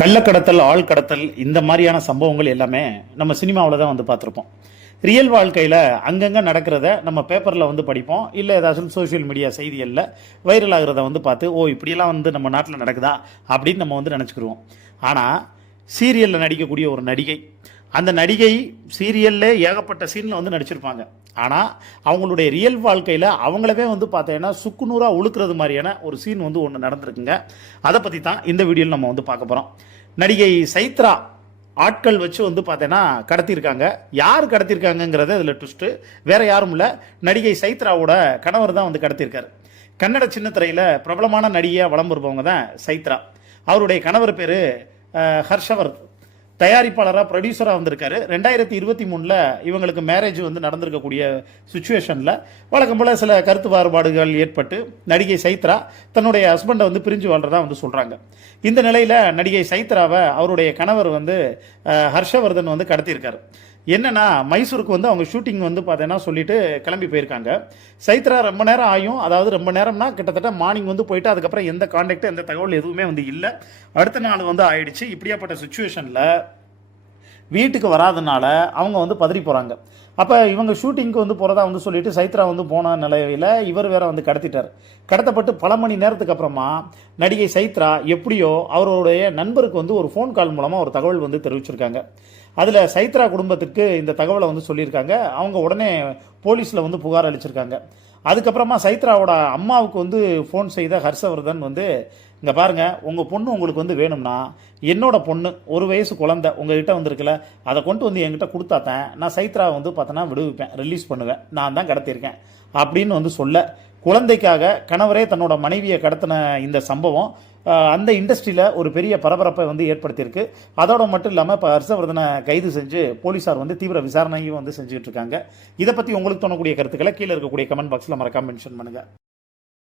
கள்ளக்கடத்தல், ஆள் கடத்தல் இந்த மாதிரியான சம்பவங்கள் எல்லாமே நம்ம சினிமாவில் தான் வந்து பார்த்துருப்போம். ரியல் வாழ்க்கையில் அங்கங்கே நடக்கிறத நம்ம பேப்பரில் வந்து படிப்போம், இல்லை ஏதாச்சும் சோஷியல் மீடியா செய்திகளில் வைரல் ஆகிறத வந்து பார்த்து, ஓ இப்படியெல்லாம் வந்து நம்ம நாட்டில் நடக்குதா அப்படின்னு நம்ம வந்து நினச்சிக்கிடுவோம். ஆனால் சீரியலில் நடிக்கக்கூடிய ஒரு நடிகை, அந்த நடிகை சீரியல்லே ஏகப்பட்ட சீனில் வந்து நடிச்சிருப்பாங்க. ஆனால் அவங்களுடைய ரியல் வாழ்க்கையில் அவங்களவே வந்து பார்த்தீங்கன்னா சுக்குநூறாக உழுக்கிறது மாதிரியான ஒரு சீன் வந்து ஒன்று நடந்திருக்குங்க. அதை பற்றி தான் இந்த வீடியோவில் நம்ம வந்து பார்க்க போகிறோம். நடிகை சைத்ரா ஆட்கள் வச்சு வந்து பார்த்தீங்கன்னா கடத்தியிருக்காங்க. யார் கடத்தியிருக்காங்கங்கிறது இதில் ட்விஸ்ட்டு. வேறு யாரும் இல்லை, நடிகை சைத்ராவோட கணவர் தான் வந்து கடத்தியிருக்காரு. கன்னட சின்னத்திரையில் பிரபலமான நடிகையாக வலம் வருபவங்க தான் சைத்ரா. அவருடைய கணவர் பேர் ஹர்ஷவர்தன். தயாரிப்பாளராக ப்ரொடியூசராக வந்திருக்காரு. 2023 இவங்களுக்கு மேரேஜ் வந்து நடந்திருக்கக்கூடிய சுச்சுவேஷனில் வழக்கம் போல் சில கருத்து வேறுபாடுகள் ஏற்பட்டு நடிகை சைத்ரா தன்னுடைய ஹஸ்பண்டை வந்து பிரிஞ்சு வாழ்றதா வந்து சொல்கிறாங்க. இந்த நிலையில் நடிகை சைத்ராவை அவருடைய கணவர் வந்து ஹர்ஷவர்தன் வந்து கடத்தியிருக்காரு. என்னென்னா, மைசூருக்கு வந்து அவங்க ஷூட்டிங் வந்து பார்த்தீங்கன்னா சொல்லிட்டு கிளம்பி போயிருக்காங்க. சைத்ரா ரொம்ப நேரம் ஆகும், அதாவது ரொம்ப நேரம்னா கிட்டத்தட்ட மார்னிங் வந்து போயிட்டு அதுக்கப்புறம் எந்த கான்டாக்ட் எந்த தகவல் எதுவுமே வந்து இல்லை. அடுத்த நாள் வந்து ஆயிடுச்சு. இப்படியாப்பட்ட சுச்சுவேஷனில் வீட்டுக்கு வராதனால அவங்க வந்து பதறி போகிறாங்க. அப்போ இவங்க ஷூட்டிங்க்கு வந்து போகிறதா வந்து சொல்லிட்டு சைத்ரா வந்து போன நிலையில் இவர் வேற வந்து கடத்திட்டார். கடத்தப்பட்டு பல மணி நேரத்துக்கு அப்புறமா நடிகை சைத்ரா எப்படியோ அவருடைய நண்பருக்கு வந்து ஒரு ஃபோன் கால் மூலமாக ஒரு தகவல் வந்து தெரிவிச்சிருக்காங்க. அதில் சைத்ரா குடும்பத்திற்கு இந்த தகவலை வந்து சொல்லியிருக்காங்க. அவங்க உடனே போலீஸில் வந்து புகார் அளிச்சிருக்காங்க. அதுக்கப்புறமா சைத்ராவோட அம்மாவுக்கு வந்து ஃபோன் செய்த ஹர்ஷவர்தன் வந்து, இங்கே பாருங்கள், உங்கள் பொண்ணு உங்களுக்கு வந்து வேணும்னா என்னோட பொண்ணு 1 வயசு குழந்தை உங்ககிட்ட வந்துருக்குல்ல, அதை கொண்டு வந்து என்கிட்ட கொடுத்தாத்தேன் நான் சைத்ராவை வந்து பார்த்தோன்னா விடுவிப்பேன், ரிலீஸ் பண்ணுவேன், நான் தான் கடத்தியிருக்கேன் அப்படின்னு வந்து சொல்ல, குழந்தைக்காக கணவரே தன்னோட மனைவியை கடத்தின இந்த சம்பவம் அந்த இண்டஸ்ட்ரியில் ஒரு பெரிய பரபரப்பை வந்து ஏற்படுத்தியிருக்கு. அதோட மட்டும் இல்லாமல் இப்போ ஹர்ஷவர்தனை கைது செஞ்சு போலீஸார் வந்து தீவிர விசாரணையும் வந்து செஞ்சுட்டு இருக்காங்க. இதை பற்றி உங்களுக்கு தோணக்கூடிய கருத்துக்களை கீழே இருக்கக்கூடிய கமெண்ட் பாக்ஸில் மறக்காம மென்ஷன் பண்ணுங்கள்.